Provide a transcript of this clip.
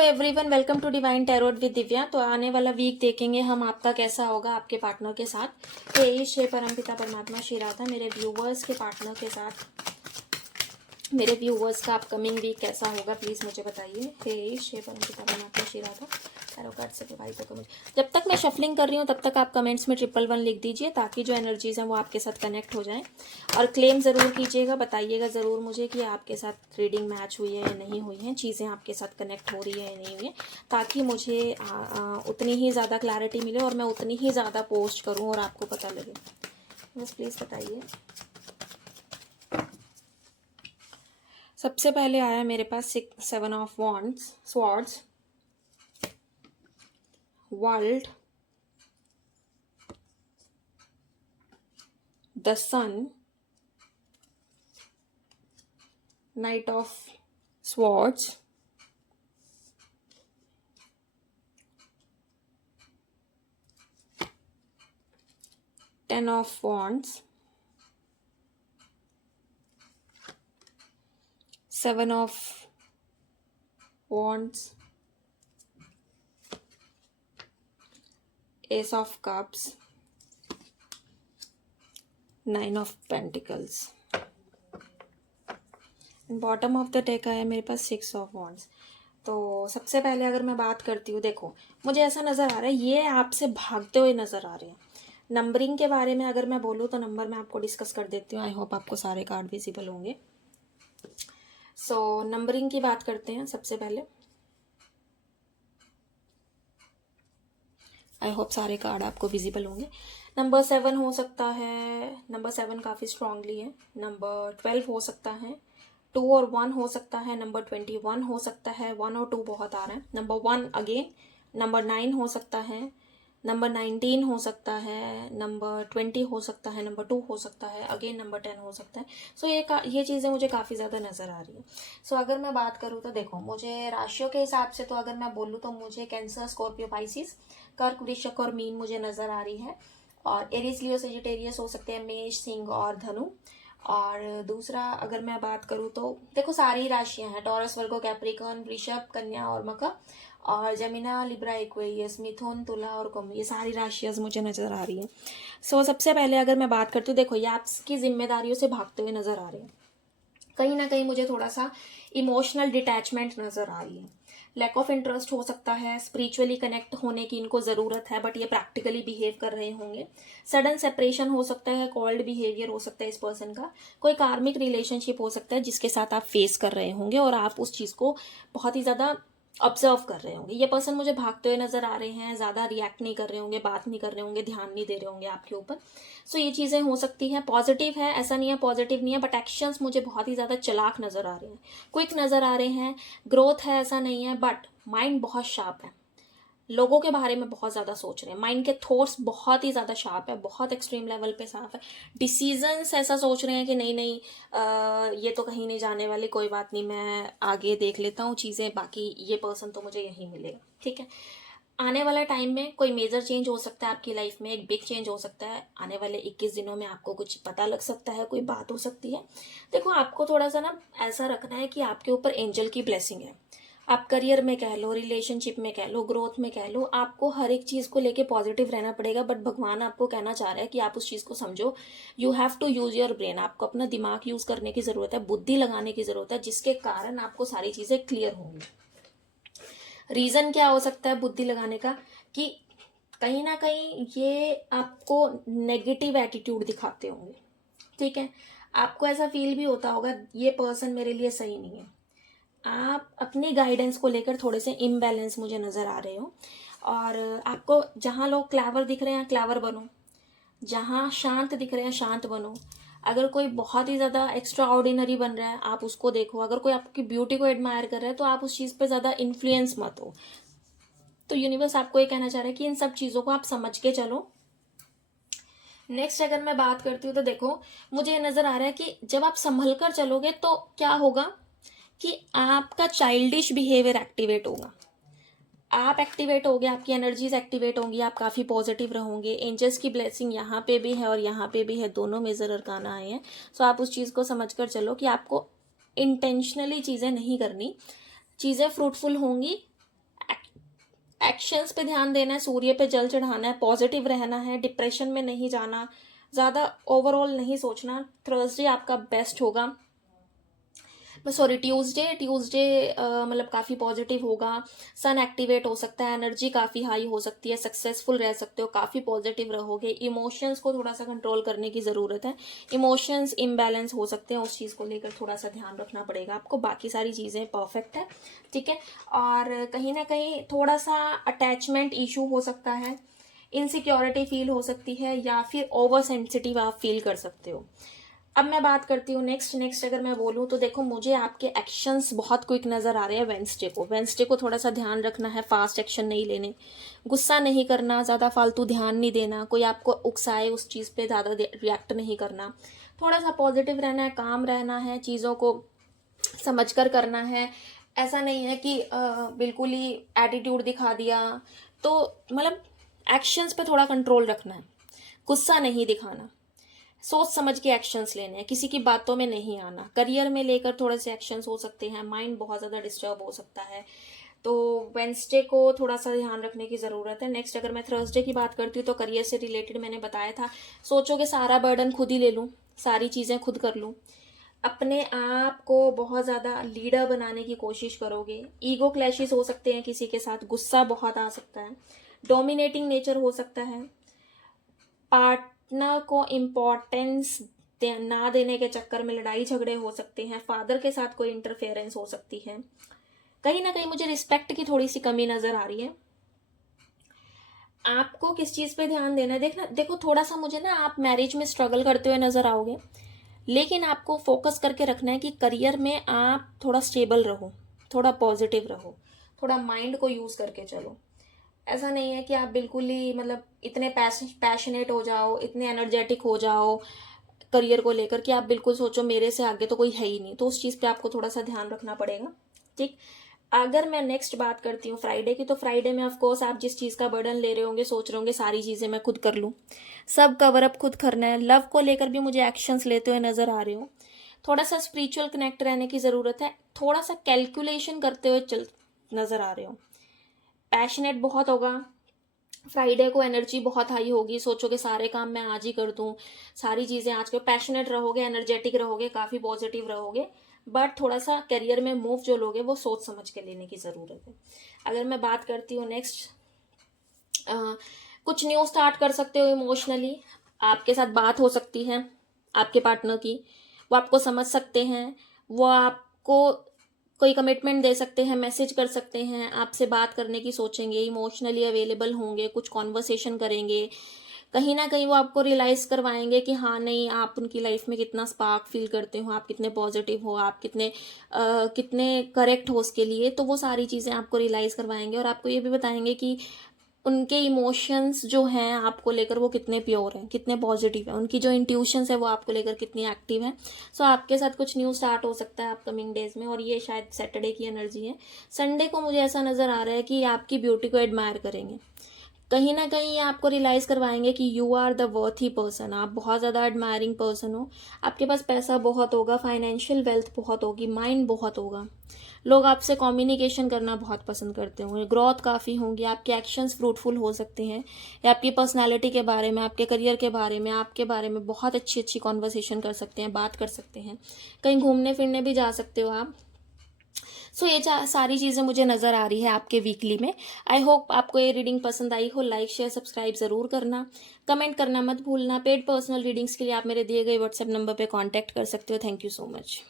Everyone, welcome to divine tarot with Divya. तो आने वाला वीक देखेंगे हम आपका कैसा होगा आपके पार्टनर के साथ। हे श्री परमपिता परमात्मा श्री राधा, मेरे व्यूवर्स के पार्टनर के साथ मेरे व्यूवर्स का अपकमिंग वीक कैसा होगा प्लीज़ मुझे बताइए। हे श्री परमपिता परमात्मा श्री राधा, टैरो कार्ड से भाई तो कमेंट। जब तक मैं शफलिंग कर रही हूँ तब तक आप कमेंट्स में 111 लिख दीजिए ताकि जो एनर्जीज हैं वो आपके साथ कनेक्ट हो जाएं। और क्लेम ज़रूर कीजिएगा, बताइएगा ज़रूर मुझे कि आपके साथ रीडिंग मैच हुई है या नहीं हुई है, चीज़ें आपके साथ कनेक्ट हो रही है या नहीं हुई है, ताकि मुझे उतनी ही ज़्यादा क्लैरिटी मिले और मैं उतनी ही ज़्यादा पोस्ट करूँ और आपको पता लगे। बस प्लीज़ बताइए। सबसे पहले आया मेरे पास 7 of wands, swords, world, the sun, knight of swords, ten of wands, 7 of wands, ace of cups, 9 of pentacles। Bottom of the deck आया मेरे पास 6 of wands। तो सबसे पहले अगर मैं बात करती हूँ, देखो मुझे ऐसा नज़र आ रहा है ये आपसे भागते हुए नज़र आ रहे हैं। नंबरिंग के बारे में अगर मैं बोलूँ तो नंबर मैं आपको डिस्कस कर देती हूँ। आई होप आपको सारे कार्ड विजिबल होंगे। सो नंबरिंग की बात करते हैं सबसे पहले। आई होप सारे कार्ड आपको विजिबल होंगे। नंबर 7 हो सकता है, नंबर 7 काफ़ी स्ट्रांगली है। नंबर 12 हो सकता है, 2 और 1 हो सकता है। नंबर 21 हो सकता है, 1 और 2 बहुत आ रहा है। नंबर 1 अगेन, नंबर 9 हो सकता है, नंबर 19 हो सकता है, नंबर 20 हो सकता है, नंबर 2 हो सकता है, अगेन नंबर 10 हो सकता है। सो ये चीज़ें मुझे काफ़ी ज़्यादा नज़र आ रही है। सो अगर मैं बात करूँ तो देखो मुझे राशियों के हिसाब से तो अगर मैं बोलूँ तो मुझे कैंसर, स्कॉर्पियो, पाइसिस, कर्क, वृश्चिक और मीन मुझे नज़र आ रही है। और एरीज, लियो, सेजिटेरियस हो सकते हैं, मेष, सिंह और धनु। और दूसरा अगर मैं बात करूँ तो देखो सारी राशियां हैं, टॉरस, वर्गो, कैप्रिकॉर्न, वृषभ, कन्या और मकर, और जमिना, लिब्रा, एक्वेरियस, मिथुन, तुला और कुंभ, ये सारी राशियां मुझे नज़र आ रही हैं। सो सबसे पहले अगर मैं बात करती हूँ, देखो ये आपकी जिम्मेदारियों से भागते हुए नज़र आ रहे हैं। कहीं ना कहीं मुझे थोड़ा सा इमोशनल डिटैचमेंट नज़र आ रही है। लैक ऑफ इंटरेस्ट हो सकता है, स्पिरिचुअली कनेक्ट होने की इनको ज़रूरत है बट ये प्रैक्टिकली बिहेव कर रहे होंगे। सडन सेपरेशन हो सकता है, कॉल्ड बिहेवियर हो सकता है इस पर्सन का। कोई कार्मिक रिलेशनशिप हो सकता है जिसके साथ आप फेस कर रहे होंगे और आप उस चीज़ को बहुत ही ज़्यादा ऑब्जर्व कर रहे होंगे। ये पर्सन मुझे भागते हुए नजर आ रहे हैं, ज़्यादा रिएक्ट नहीं कर रहे होंगे, बात नहीं कर रहे होंगे, ध्यान नहीं दे रहे होंगे आपके ऊपर। सो ये चीज़ें हो सकती हैं। पॉजिटिव है ऐसा नहीं है, पॉजिटिव नहीं है, बट एक्शंस मुझे बहुत ही ज़्यादा चालाक नज़र आ रहे हैं, क्विक नज़र आ रहे हैं। ग्रोथ है ऐसा नहीं है, बट माइंड बहुत शार्प है। लोगों के बारे में बहुत ज़्यादा सोच रहे हैं, माइंड के थॉट्स बहुत ही ज़्यादा शार्प है, बहुत एक्सट्रीम लेवल पे साफ है। डिसीजंस ऐसा सोच रहे हैं कि नहीं नहीं ये तो कहीं नहीं जाने वाली, कोई बात नहीं, मैं आगे देख लेता हूँ चीज़ें, बाकी ये पर्सन तो मुझे यहीं मिलेगा। ठीक है, आने वाला टाइम में कोई मेजर चेंज हो सकता है आपकी लाइफ में, एक बिग चेंज हो सकता है। आने वाले 21 दिनों में आपको कुछ पता लग सकता है, कोई बात हो सकती है। देखो आपको थोड़ा सा ना ऐसा रखना है कि आपके ऊपर एंजल की ब्लेसिंग है। आप करियर में कह लो, रिलेशनशिप में कह लो, ग्रोथ में कह लो, आपको हर एक चीज़ को लेके पॉजिटिव रहना पड़ेगा। बट भगवान आपको कहना चाह रहा है कि आप उस चीज़ को समझो। You have to use your brain, आपको अपना दिमाग यूज करने की ज़रूरत है, बुद्धि लगाने की ज़रूरत है, जिसके कारण आपको सारी चीज़ें क्लियर होंगी। रीज़न क्या हो सकता है बुद्धि लगाने का, कि कहीं ना कहीं ये आपको नेगेटिव एटीट्यूड दिखाते होंगे। ठीक है, आपको ऐसा फील भी होता होगा ये पर्सन मेरे लिए सही नहीं है। आप अपनी गाइडेंस को लेकर थोड़े से इम्बैलेंस मुझे नज़र आ रहे हो। और आपको जहाँ लोग क्लेवर दिख रहे हैं क्लेवर बनो, जहाँ शांत दिख रहे हैं शांत बनो। अगर कोई बहुत ही ज़्यादा एक्स्ट्रा ऑर्डिनरी बन रहा है आप उसको देखो। अगर कोई आपकी ब्यूटी को एडमायर कर रहा है तो आप उस चीज़ पे ज़्यादा इन्फ्लुएंस मत हो। तो यूनिवर्स आपको ये कहना चाह रहा है कि इन सब चीज़ों को आप समझ के चलो। नेक्स्ट अगर मैं बात करती हूँ तो देखो मुझे ये नज़र आ रहा है कि जब आप संभल कर चलोगे तो क्या होगा कि आपका चाइल्डिश बिहेवियर एक्टिवेट होगा। आप एक्टिवेट होगे, आपकी एनर्जीज एक्टिवेट होंगी, आप काफ़ी पॉजिटिव रहोगे। एंजल्स की ब्लेसिंग यहाँ पे भी है और यहाँ पे भी है, दोनों मेजर अरकाना आए हैं। सो आप उस चीज़ को समझ कर चलो कि आपको इंटेंशनली चीज़ें नहीं करनी, चीज़ें फ्रूटफुल होंगी एक्शंस पे ध्यान देना है, सूर्य पे जल चढ़ाना है, पॉजिटिव रहना है, डिप्रेशन में नहीं जाना, ज़्यादा ओवरऑल नहीं सोचना। थर्सडे आपका बेस्ट होगा, सॉरी ट्यूसडे मतलब काफ़ी पॉजिटिव होगा, सन एक्टिवेट हो सकता है, एनर्जी काफ़ी हाई हो सकती है, सक्सेसफुल रह सकते हो, काफ़ी पॉजिटिव रहोगे। इमोशंस को थोड़ा सा कंट्रोल करने की ज़रूरत है, इमोशंस इम्बैलेंस हो सकते हैं, उस चीज़ को लेकर थोड़ा सा ध्यान रखना पड़ेगा आपको। बाकी सारी चीज़ें परफेक्ट है, ठीक है। और कहीं ना कहीं थोड़ा सा अटैचमेंट इशू हो सकता है, इनसिक्योरिटी फील हो सकती है, या फिर ओवर सेंसिटिव आप फील कर सकते हो। अब मैं बात करती हूँ नेक्स्ट अगर मैं बोलूँ तो देखो, मुझे आपके एक्शंस बहुत क्विक नज़र आ रहे हैं वेंसडे को थोड़ा सा ध्यान रखना है, फास्ट एक्शन नहीं लेने, गुस्सा नहीं करना, ज़्यादा फालतू ध्यान नहीं देना, कोई आपको उकसाए उस चीज़ पे ज़्यादा रिएक्ट नहीं करना, थोड़ा सा पॉजिटिव रहना है, काम रहना है, चीज़ों को समझकर करना है। ऐसा नहीं है कि बिल्कुल ही एटीट्यूड दिखा दिया, तो मतलब एक्शंस पे थोड़ा कंट्रोल रखना है, गुस्सा नहीं दिखाना, सोच समझ के एक्शंस लेने हैं, किसी की बातों में नहीं आना। करियर में लेकर थोड़े से एक्शंस हो सकते हैं, माइंड बहुत ज़्यादा डिस्टर्ब हो सकता है, तो वेंसडे को थोड़ा सा ध्यान रखने की ज़रूरत है। नेक्स्ट अगर मैं थर्सडे की बात करती हूँ तो करियर से रिलेटेड मैंने बताया था, सोचोगे सारा बर्डन खुद ही ले लूँ, सारी चीज़ें खुद कर लूँ, अपने आप को बहुत ज़्यादा लीडर बनाने की कोशिश करोगे, ईगो क्लैशेस हो सकते हैं किसी के साथ, गुस्सा बहुत आ सकता है, डोमिनेटिंग नेचर हो सकता है, पार्टनर को इम्पोर्टेंस ना देने के चक्कर में लड़ाई झगड़े हो सकते हैं, फादर के साथ कोई इंटरफेरेंस हो सकती है, कहीं ना कहीं मुझे रिस्पेक्ट की थोड़ी सी कमी नजर आ रही है। आपको किस चीज़ पे ध्यान देना है, देखो थोड़ा सा मुझे ना आप मैरिज में स्ट्रगल करते हुए नजर आओगे, लेकिन आपको फोकस करके रखना है कि करियर में आप थोड़ा स्टेबल रहो, थोड़ा पॉजिटिव रहो, थोड़ा माइंड को यूज़ करके चलो। ऐसा नहीं है कि आप बिल्कुल ही मतलब इतने पैशनेट हो जाओ, इतने एनर्जेटिक हो जाओ करियर को लेकर कि आप बिल्कुल सोचो मेरे से आगे तो कोई है ही नहीं, तो उस चीज़ पे आपको थोड़ा सा ध्यान रखना पड़ेगा, ठीक। अगर मैं नेक्स्ट बात करती हूँ फ्राइडे की, तो फ्राइडे में ऑफकोर्स आप जिस चीज़ का बर्डन ले रहे होंगे, सोच रहे होंगे सारी चीज़ें मैं खुद कर लूँ, सब कवर अप खुद करना है। लव को लेकर भी मुझे एक्शंस लेते हुए नजर आ रहे हो, थोड़ा सा स्पिरिचुअल कनेक्ट रहने की ज़रूरत है, थोड़ा सा कैलकुलेशन करते हुए चल नजर आ रहे हो, पैशनेट बहुत होगा फ्राइडे को, एनर्जी बहुत हाई होगी, सोचोगे सारे काम मैं आज ही कर दूं, सारी चीज़ें आज के, पैशनेट रहोगे, एनर्जेटिक रहोगे, काफ़ी पॉजिटिव रहोगे, बट थोड़ा सा करियर में मूव जो लोगे वो सोच समझ के लेने की ज़रूरत है। अगर मैं बात करती हूँ नेक्स्ट, कुछ न्यू स्टार्ट कर सकते हो इमोशनली, आपके साथ बात हो सकती है आपके पार्टनर की, वो आपको समझ सकते हैं, वो आपको कोई कमिटमेंट दे सकते हैं, मैसेज कर सकते हैं, आपसे बात करने की सोचेंगे, इमोशनली अवेलेबल होंगे, कुछ कॉन्वर्सेशन करेंगे, कहीं ना कहीं वो आपको रियलाइज़ करवाएंगे कि हाँ नहीं, आप उनकी लाइफ में कितना स्पार्क फील करते हो, आप कितने पॉजिटिव हो, आप कितने करेक्ट हो उसके लिए, तो वो सारी चीज़ें आपको रियलाइज़ करवाएंगे, और आपको ये भी बताएंगे कि उनके इमोशंस जो हैं आपको लेकर वो कितने प्योर हैं, कितने पॉजिटिव हैं, उनकी जो इंट्यूशंस है वो आपको लेकर कितनी एक्टिव है। सो आपके साथ कुछ न्यू स्टार्ट हो सकता है अपकमिंग डेज में, और ये शायद सैटरडे की एनर्जी है। संडे को मुझे ऐसा नज़र आ रहा है कि आपकी ब्यूटी को एडमायर करेंगे, कहीं ना कहीं ये आपको रियलाइज़ करवाएंगे कि you are the worthy person, आप बहुत ज़्यादा एडमायरिंग पर्सन हो, आपके पास पैसा बहुत होगा, फाइनेंशियल वेल्थ बहुत होगी, माइंड बहुत होगा, लोग आपसे कम्युनिकेशन करना बहुत पसंद करते होंगे, ग्रोथ काफ़ी होंगी, आपके एक्शंस फ्रूटफुल हो सकते हैं, या आपकी पर्सनालिटी के बारे में, आपके करियर के बारे में, आपके बारे में बहुत अच्छी अच्छी कॉन्वर्सेशन कर सकते हैं, बात कर सकते हैं, कहीं घूमने फिरने भी जा सकते हो आप। सो ये सारी चीज़ें मुझे नज़र आ रही है आपके वीकली में। आई होप आपको ये रीडिंग पसंद आई हो। लाइक शेयर सब्सक्राइब ज़रूर करना, कमेंट करना मत भूलना। पेड पर्सनल रीडिंग्स के लिए आप मेरे दिए गए व्हाट्सएप नंबर पे कांटेक्ट कर सकते हो। Thank you so much.